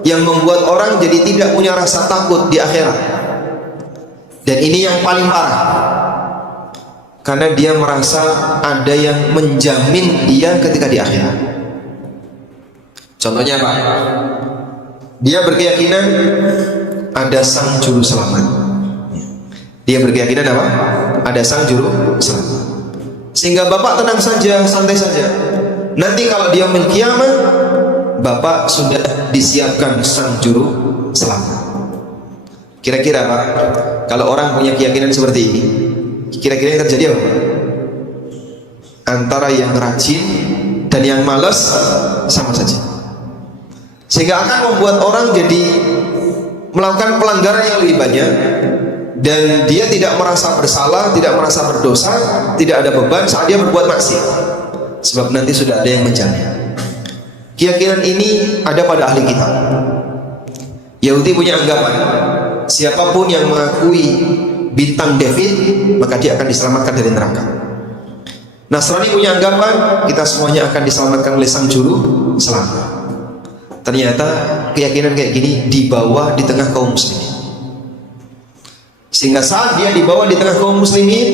yang membuat orang jadi tidak punya rasa takut di akhirat, dan ini yang paling parah, karena dia merasa ada yang menjamin dia ketika di akhirat. Contohnya apa? Dia berkeyakinan ada sang juru selamat. Dia berkeyakinan apa? Ada sang juru selamat. Sehingga bapak tenang saja, santai saja. Nanti kalau dia yaumil qiyamah, bapak sudah disiapkan sang juru selamat. Kira-kira Pak, kalau orang punya keyakinan seperti ini, kira-kira yang terjadi apa? Antara yang rajin dan yang malas sama saja, sehingga akan membuat orang jadi melakukan pelanggaran yang lebih banyak, dan dia tidak merasa bersalah, tidak merasa berdosa, tidak ada beban saat dia berbuat maksiat, sebab nanti sudah ada yang menjamin. Keyakinan ini ada pada ahli kitab. Yahudi punya anggapan, siapapun yang mengakui bintang David, maka dia akan diselamatkan dari neraka. Nasrani punya anggapan, kita semuanya akan diselamatkan oleh sang juru selamat. Ternyata keyakinan kayak gini dibawa di tengah kaum muslimin, sehingga saat dia dibawa di tengah kaum muslimin,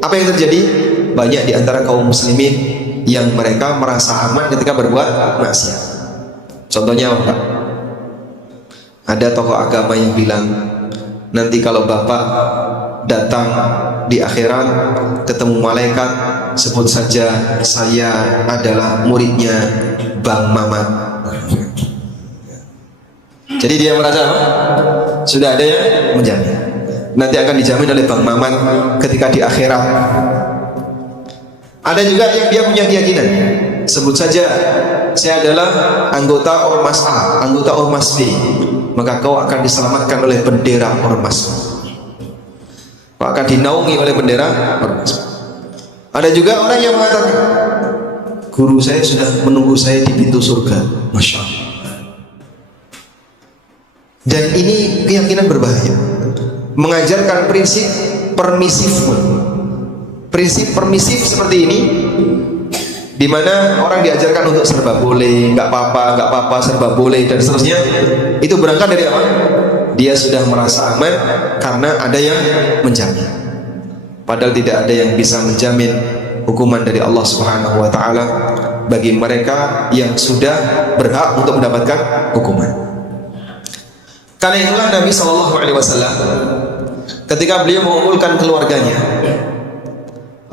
apa yang terjadi? Banyak di antara kaum muslimin yang mereka merasa aman ketika berbuat maksiat. Contohnya apa? Ada tokoh agama yang bilang, nanti kalau bapak datang di akhirat ketemu malaikat, sebut saja saya adalah muridnya Bang Mamat. Jadi dia merasa apa? Sudah ada yang menjamin, nanti akan dijamin oleh Bang Mamat ketika di akhirat. Ada juga yang dia punya keyakinan, sebut saja saya adalah anggota ormas A, anggota ormas B, maka kau akan diselamatkan oleh bendera ormas, kau akan dinaungi oleh bendera ormas. Ada juga orang yang mengatakan, guru saya sudah menunggu saya di pintu surga. Masya Allah. Dan ini keyakinan berbahaya, mengajarkan prinsip permisifme. Prinsip permisif seperti ini, di mana orang diajarkan untuk serba boleh, nggak apa-apa, serba boleh dan seterusnya. Itu berangkat dari apa? Dia sudah merasa aman karena ada yang menjamin. Padahal tidak ada yang bisa menjamin hukuman dari Allah Subhanahu wa taala bagi mereka yang sudah berhak untuk mendapatkan hukuman. Karena itulah Nabi SAW ketika beliau mengumpulkan keluarganya,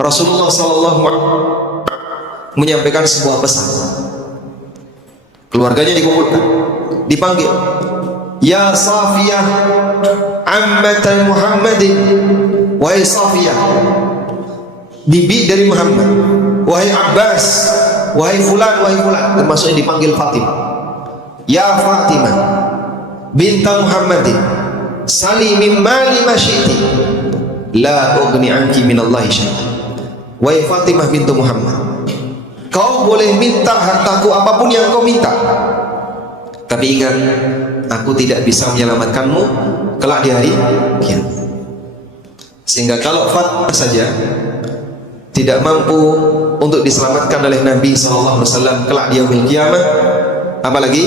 Rasulullah SAW menyampaikan sebuah pesan. Keluarganya dikumpulkan, dipanggil, ya Safiyah ammatan Muhammadin, wahai Safiyah bibi dari Muhammad, wahai Abbas, wahai fulan, termasuk yang dipanggil Fatimah. Ya Fatimah binta Muhammadin, sali min mali ma syi'ti, la ughni anki minallahi syai'an. Wahai Fatimah bintu Muhammad, kau boleh minta hartaku apapun yang kau minta, tapi ingat, aku tidak bisa menyelamatkanmu kelak di hari kiamat. Sehingga kalau Fatimah saja tidak mampu untuk diselamatkan oleh Nabi SAW kelak di yaumil kiamat, apalagi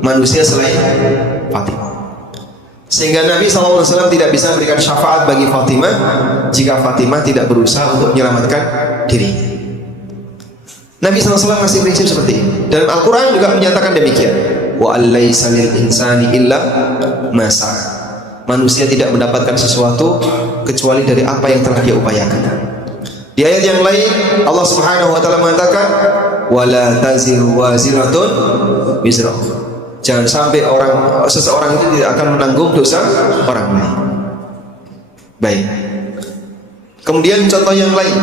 manusia selain Fatimah. Sehingga Nabi SAW tidak bisa memberikan syafaat bagi Fatimah jika Fatimah tidak berusaha untuk menyelamatkan dirinya. Nabi SAW masih prinsip seperti ini. Dalam Al-Quran juga menyatakan demikian, wa allaysa lil insani illa ma sa'a. Manusia tidak mendapatkan sesuatu kecuali dari apa yang telah dia upayakan. Di ayat yang lain Allah Subhanahu wa taala mengatakan, wala taziru waziratun wizra ukhra. Jangan sampai seseorang itu tidak akan menanggung dosa orang lain. Baik. Kemudian contoh yang lain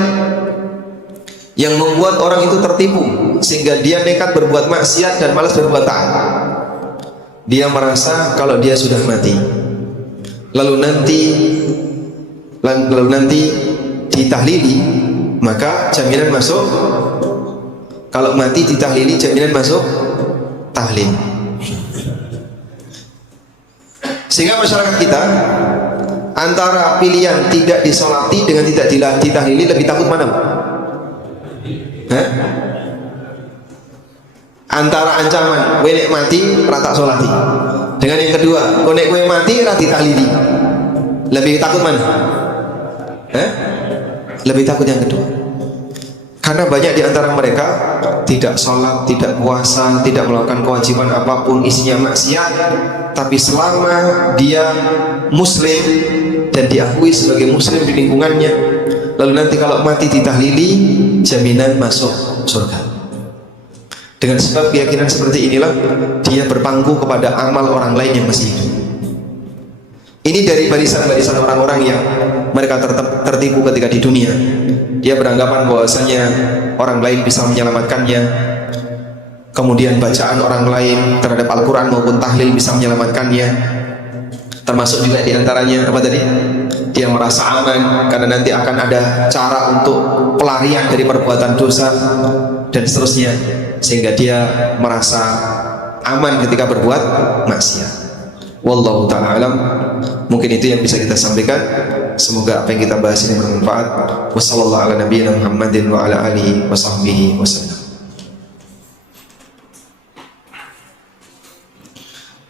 yang membuat orang itu tertipu sehingga dia nekat berbuat maksiat dan malas berbuat taat. Dia merasa kalau dia sudah mati, lalu nanti ditahlili, maka jaminan masuk. Kalau mati ditahlili, jaminan masuk tahlil. Sehingga masyarakat kita antara pilihan tidak disolati dengan tidak ditahlili, lebih takut mana? Antara ancaman wenek mati rata solati dengan yang kedua konek kue mati rati tahlili, lebih takut mana? Lebih takut yang kedua. Karena banyak di antara mereka tidak sholat, tidak puasa, tidak melakukan kewajiban apapun, isinya maksiat, tapi selama dia muslim dan diakui sebagai muslim di lingkungannya, lalu nanti kalau mati ditahlili, jaminan masuk surga. Dengan sebab keyakinan seperti inilah dia berpangku kepada amal orang lain yang masih hidup. Ini dari barisan-barisan orang-orang yang mereka tertipu ketika di dunia. Dia beranggapan bahwasanya orang lain bisa menyelamatkannya, kemudian bacaan orang lain terhadap Al-Quran maupun tahlil bisa menyelamatkannya. Termasuk juga diantaranya apa tadi? Dia merasa aman karena nanti akan ada cara untuk pelarian dari perbuatan dosa dan seterusnya, sehingga dia merasa aman ketika berbuat maksiat. Wallahu ta'ala alam. Mungkin itu yang bisa kita sampaikan. Semoga apa yang kita bahas ini bermanfaat. Wassallallahu ala nabiyyina Muhammadin wa ala alihi wa sahbihi wasallam.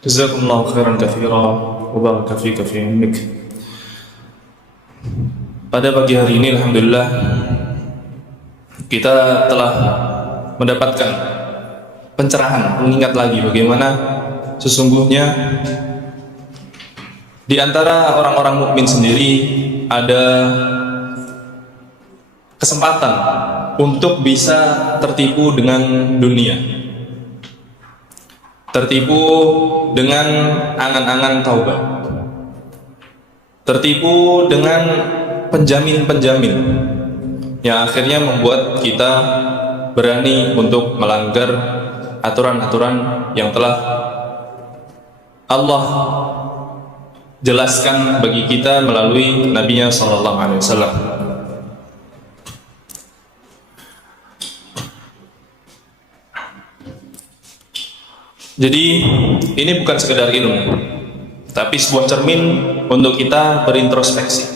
Jazakumullahu khairan katsira wa baraka fika fi ilmik. Pada pagi hari ini alhamdulillah kita telah mendapatkan pencerahan, mengingat lagi bagaimana sesungguhnya di antara orang-orang mukmin sendiri ada kesempatan untuk bisa tertipu dengan dunia, tertipu dengan angan-angan taubat, tertipu dengan penjamin-penjamin yang akhirnya membuat kita berani untuk melanggar aturan-aturan yang telah Allah jelaskan bagi kita melalui Nabi-Nya Sallallahu Alaihi Wasallam. Jadi ini bukan sekedar ilmu, tapi sebuah cermin untuk kita berintrospeksi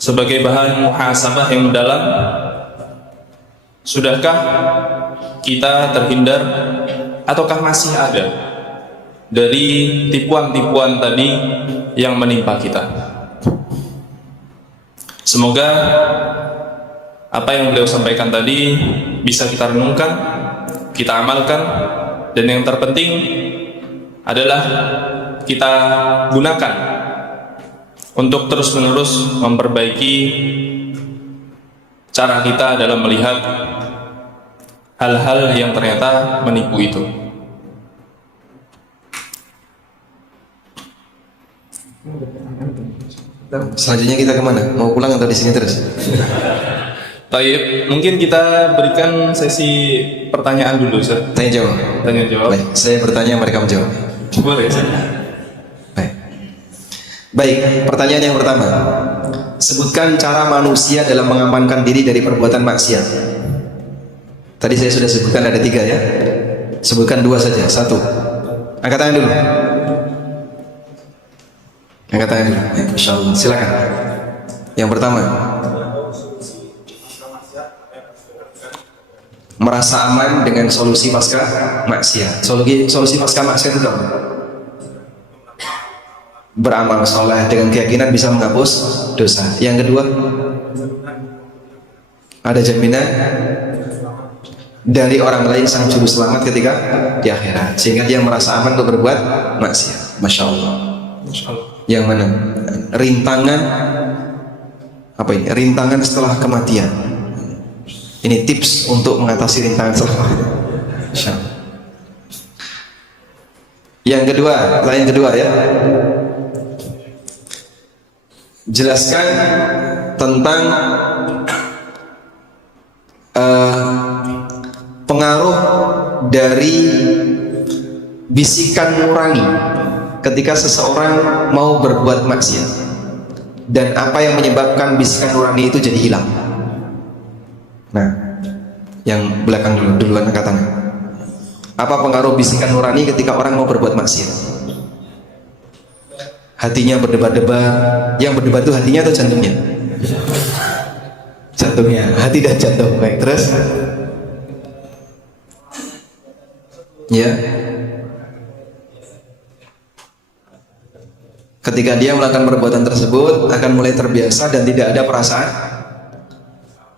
sebagai bahan muhasabah yang mendalam. Sudahkah kita terhindar ataukah masih ada dari tipuan-tipuan tadi yang menimpa kita? Semoga apa yang beliau sampaikan tadi bisa kita renungkan, kita amalkan, dan yang terpenting adalah kita gunakan untuk terus-menerus memperbaiki cara kita dalam melihat hal-hal yang ternyata menipu itu. Selanjutnya kita kemana? Mau pulang atau di sini terus? Baik, mungkin kita berikan sesi pertanyaan dulu, Ustaz. Tanya jawab. Tanya jawab. Baik, saya bertanya, mereka menjawab. Boleh, Ustaz. Baik, pertanyaan yang pertama. Sebutkan cara manusia dalam mengamankan diri dari perbuatan maksiat. Tadi saya sudah sebutkan ada 3 ya. Sebutkan 2 saja. 1. Angkat tangan dulu. Angkat tangan dulu. Ya, insyaallah. Silakan. Yang pertama. Merasa aman dengan solusi pasca maksiat. Solusi pasca maksiat itu apa? Beramal soleh dengan keyakinan bisa menghapus dosa. Yang kedua, ada jaminan dari orang lain sang juru selamat ketika di akhirat, sehingga dia merasa aman untuk berbuat maksiat. Masya Allah. Yang mana? Rintangan apa ini? Rintangan setelah kematian. Ini tips untuk mengatasi rintangan setelah kematian. Masya Allah. Yang kedua, pertanyaan kedua ya. Jelaskan tentang pengaruh dari bisikan nurani ketika seseorang mau berbuat maksiat, dan apa yang menyebabkan bisikan nurani itu jadi hilang. Nah, yang belakang duluan angkat tangan. Apa pengaruh bisikan nurani ketika orang mau berbuat maksiat? Hatinya berdebar-debar. Yang berdebar itu hatinya atau jantungnya? Jantungnya. Hati dan jantung. Baik, terus? Ya. Ketika dia melakukan perbuatan tersebut akan mulai terbiasa dan tidak ada perasaan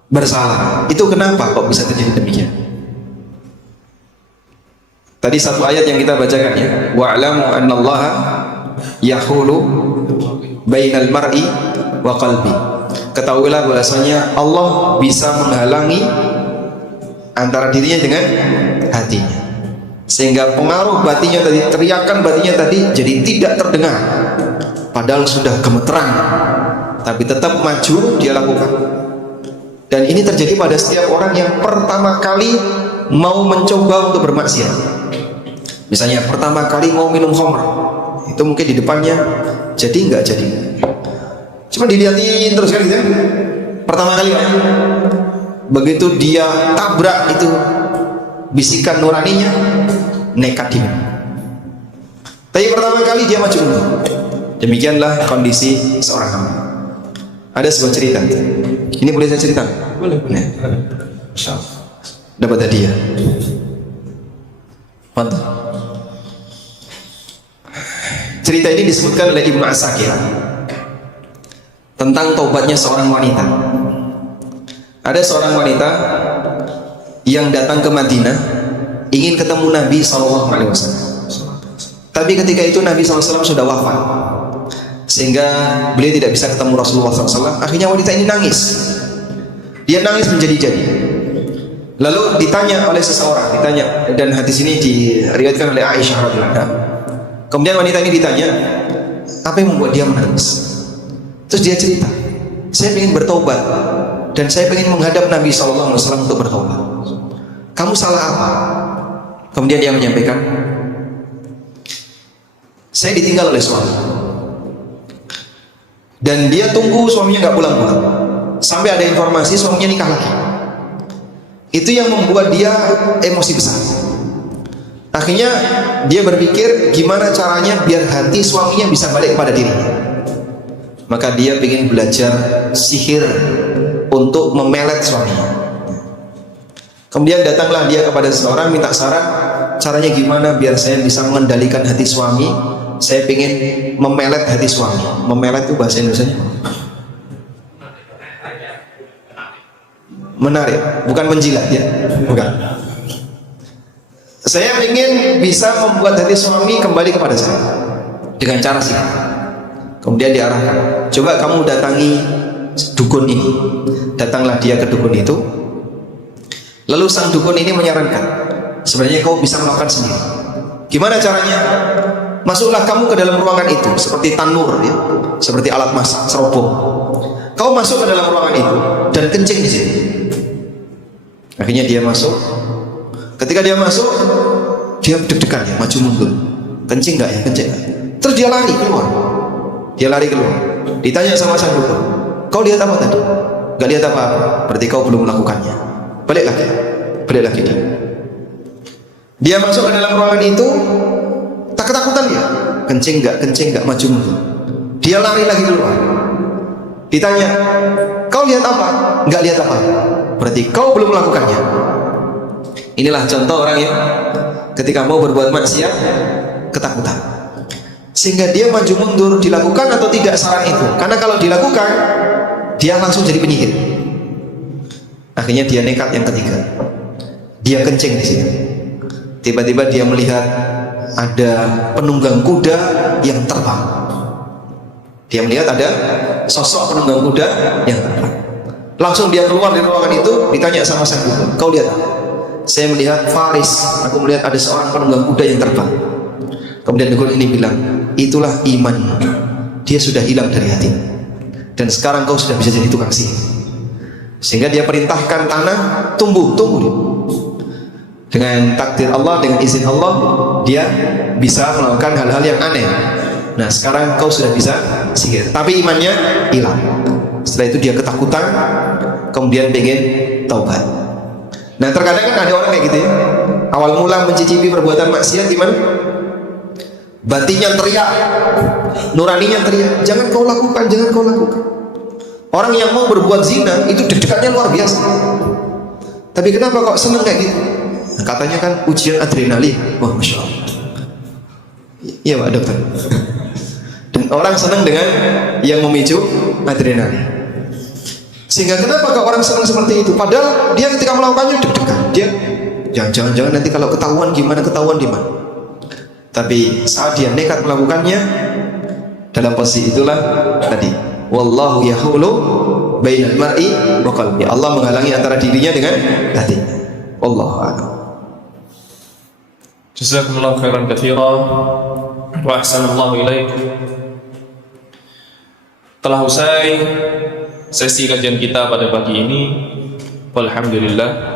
bersalah. Itu kenapa kok bisa terjadi demikian? Tadi satu ayat yang kita bacakan ya, wa'lamu annallaha yahulu bainal mar'i wa qalbi. Ketahuilah bahasanya Allah bisa menghalangi antara dirinya dengan hatinya, sehingga pengaruh batinnya tadi, teriakan batinnya tadi jadi tidak terdengar, padahal sudah gemeteran, tapi tetap maju dia lakukan. Dan ini terjadi pada setiap orang yang pertama kali mau mencoba untuk bermaksiat. Misalnya pertama kali mau minum khamr, itu mungkin di depannya jadi nggak jadi, cuma dilihatin terus kan gitu ya. Pertama kali kan, begitu dia tabrak itu bisikan nuraninya, nekat diminum. Tapi pertama kali dia maju dulu. Demikianlah kondisi seorang hamba. Ada sebuah cerita. Ini boleh saya cerita? Boleh. Nah, dapat hadiah. Mantap. Cerita ini disebutkan oleh Ibnu Asakir tentang taubatnya seorang wanita. Ada seorang wanita yang datang ke Madinah ingin ketemu Nabi SAW. Tapi ketika itu Nabi SAW sudah wafat, sehingga beliau tidak bisa ketemu Rasulullah SAW. Akhirnya wanita ini nangis. Dia nangis menjadi-jadi. Lalu ditanya oleh seseorang, dan hadis ini diriwayatkan oleh Aisyah radhiyallahu anha. Kemudian wanita ini ditanya, apa yang membuat dia menangis? Terus dia cerita, saya ingin bertobat dan saya ingin menghadap Nabi SAW untuk bertobat. Kamu salah apa? Kemudian dia menyampaikan, saya ditinggal oleh suami, dan dia tunggu suaminya nggak pulang-pulang sampai ada informasi suaminya nikah lagi. Itu yang membuat dia emosi besar. Akhirnya dia berpikir gimana caranya biar hati suaminya bisa balik kepada dirinya. Maka dia ingin belajar sihir untuk memelet suaminya. Kemudian datanglah dia kepada seseorang minta saran, caranya gimana biar saya bisa mengendalikan hati suami. Saya ingin memelet hati suami. Memelet itu bahasa Indonesianya menarik, bukan menjilat ya, bukan. Saya ingin bisa membuat hati suami kembali kepada saya dengan cara sih. Kemudian diarahkan, coba kamu datangi dukun ini. Datanglah dia ke dukun itu. Lalu sang dukun ini menyarankan, sebenarnya kau bisa melakukan sendiri. Gimana caranya? Masuklah kamu ke dalam ruangan itu, seperti tanur ya, seperti alat masak serobong. Kau masuk ke dalam ruangan itu dan kencing di situ. Akhirnya dia masuk. Ketika dia masuk, dia deg-degan ya, maju mundur. Kencing nggak ya, kencing nggak? Terus dia lari keluar. Dia lari keluar. Ditanya sama sang dukun, kau lihat apa tadi? Gak lihat apa-apa. Berarti kau belum melakukannya. Balik lagi dia. Dia masuk ke dalam ruangan itu, tak ketakutan dia. Kencing nggak, maju mundur. Dia lari lagi keluar. Ditanya, kau lihat apa? Nggak lihat apa. Berarti kau belum melakukannya. Inilah contoh orang yang ketika mau berbuat maksiat ketakutan, sehingga dia maju mundur. Dilakukan atau tidak saran itu? Karena kalau dilakukan, dia langsung jadi penyihir. Akhirnya dia nekat yang ketiga. Dia kencing di situ. Tiba-tiba dia melihat ada penunggang kuda yang terbang. Dia melihat ada sosok penunggang kuda yang terbang. Langsung dia keluar dari ruangan itu, ditanya sama sang dukun, kau lihat apa? Saya melihat faris, aku melihat ada seorang penunggang kuda yang terbang. Kemudian dukun ini bilang, itulah iman. Dia sudah hilang dari hati. Dan sekarang kau sudah bisa jadi tukang sihir. Sehingga dia perintahkan tanah tumbuh. Dengan takdir Allah, dengan izin Allah, dia bisa melakukan hal-hal yang aneh. Nah, sekarang kau sudah bisa sihir, tapi imannya hilang. Setelah itu dia ketakutan, kemudian pengen taubat. Nah, terkadang kan ada orang kayak gitu ya. Awal mula mencicipi perbuatan maksiat gimana? Batinnya teriak, nuraninya teriak, jangan kau lakukan. Orang yang mau berbuat zina itu deg-degannya luar biasa. Tapi kenapa kok seneng kayak gitu? Nah, katanya kan ujian adrenalin. Wah, masya Allah. Iya Pak Dokter. Dan orang senang dengan yang memicu adrenalin. Sehingga kenapa kok orang senang seperti itu? Padahal dia ketika melakukannya deg-degan. Dia jangan nanti kalau ketahuan gimana. Tapi saat dia nekat melakukannya, dalam posisi itulah tadi, wallahu yahulu bainal mar'i wa qalbi. Allah menghalangi antara dirinya dengan hatinya. Wallahu a'lam. Jazakumullah khairan katsira wa ahsanallahu ilaik. Telah usai sesi kajian kita pada pagi ini. Alhamdulillah,